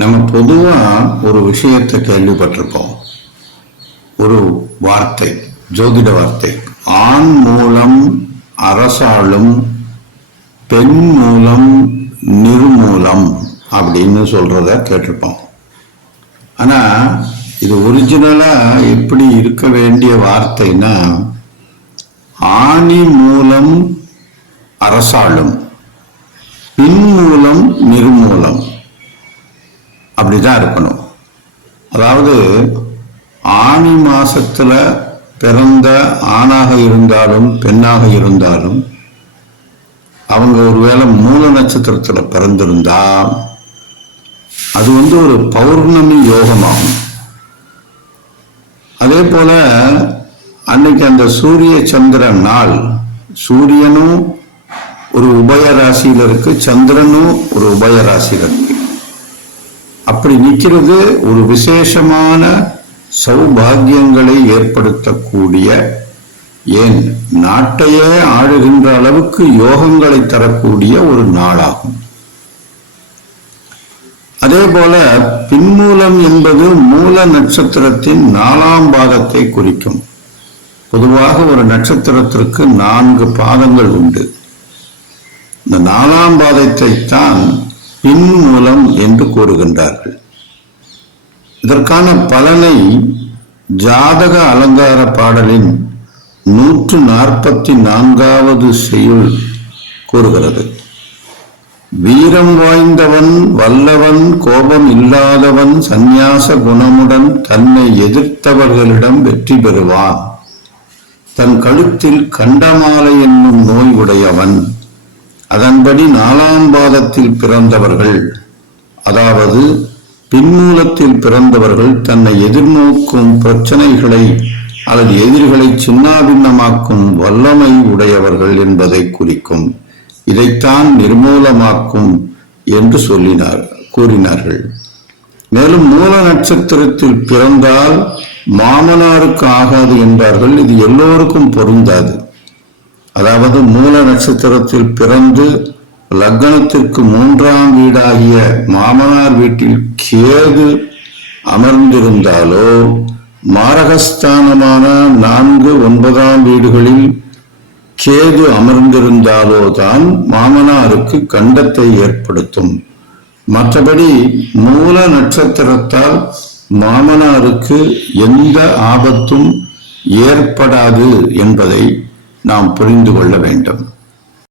நம்ம பொதுவா ஒரு விஷயத்தை கேள்விப்பட்டிருப்போம். ஒரு வார்த்தை, ஜோதிட வார்த்தை, ஆண் மூலம் அரசாளும், பெண் மூலம் நிர்மூலம் அப்படின்னு சொல்றத கேட்டிருப்போம். ஆனா இது ஒரிஜினலா எப்படி இருக்க வேண்டிய வார்த்தைன்னா, ஆணி மூலம் அரசாளும், பின் மூலம் நிர்மூலம் அப்படிதான் இருக்கணும். அதாவது ஆணி மாசத்துல பிறந்த ஆணாக இருந்தாலும் பெண்ணாக இருந்தாலும் அவங்க ஒருவேளை மூல நட்சத்திரத்துல பிறந்திருந்தா அது ஒரு பௌர்ணமி யோகமாகும். அதே போல அன்னைக்கு அந்த சூரிய சந்திர நாள், சூரியனும் ஒரு உபய ராசியில இருக்கு, சந்திரனும் ஒரு உபய ராசியில இருக்கு. அப்படி நிற்கிறது ஒரு விசேஷமான சௌபாகியங்களை ஏற்படுத்தக்கூடிய, ஏன் நாட்டையே ஆளுகின்ற அளவுக்கு யோகங்களை தரக்கூடிய ஒரு நாளாகும். அதே போல பின்மூலம் என்பது மூல நட்சத்திரத்தின் 4ஆம் பாதத்தை குறிக்கும். பொதுவாக ஒரு நட்சத்திரத்திற்கு 4 பாதங்கள் உண்டு. இந்த 4ஆம் பாதத்தை தான் பின்மூலம் என்று கூறுகின்றார்கள். இதற்கான பலனை ஜாதக அலங்கார பாடலின் 144வது செய்யுள் கூறுகிறது. வீரம் வாய்ந்தவன் வல்லவன் கோபம் இல்லாதவன் சந்நியாச குணமுடன் தன்னை எதிர்த்தவர்களிடம் வெற்றி பெறுவான். தன் கழுத்தில் கண்டமாலை என்னும் நோய் உடையவன். அதன்படி 4ஆம் பாதத்தில் பிறந்தவர்கள், அதாவது பின்மூலத்தில் பிறந்தவர்கள் தன்னை எதிர்நோக்கும் பிரச்சனைகளை அல்லது எதிரிகளை சின்னாபின்னமாக்கும் வல்லமை உடையவர்கள் என்பதை குறிக்கும். இதைத்தான் நிர்மூலமாக்கும் என்று கூறினார்கள். மேலும் மூல நட்சத்திரத்தில் பிறந்தால் மாமனாருக்கு ஆகாது என்றார்கள். இது எல்லோருக்கும் பொருந்தாது. அதாவது மூல நட்சத்திரத்தில் பிறந்து லக்னத்திற்கு 3ஆம் வீடாகிய மாமனார் வீட்டில் கேது அமர்ந்திருந்தாலோ, மாரகஸ்தானமான 4, 9ஆம் வீடுகளில் கேது அமர்ந்திருந்தாலோ தான் மாமனாருக்கு கண்டத்தை ஏற்படுத்தும். மற்றபடி மூல நட்சத்திரத்தால் மாமனாருக்கு எந்த ஆபத்தும் ஏற்படாது என்பதை நாம் புரிந்து கொள்ள வேண்டும்.